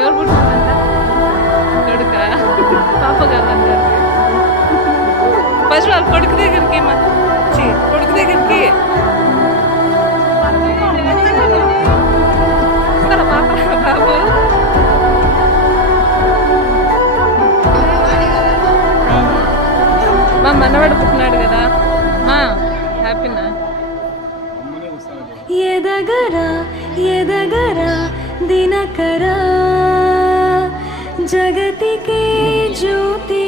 ఎవరు పుట్టినారంట? కొడుక పాప కాదంటారు. ఫస్ట్ వాళ్ళ కొడుకు దగ్గరికి కొడుకు దగ్గరికి బాబు మా మనవాడు పుట్టినాడు కదా మా హ్యాపీనా? ఎదగరా ఎదగరా దినకరా జగతికే జ్యోతి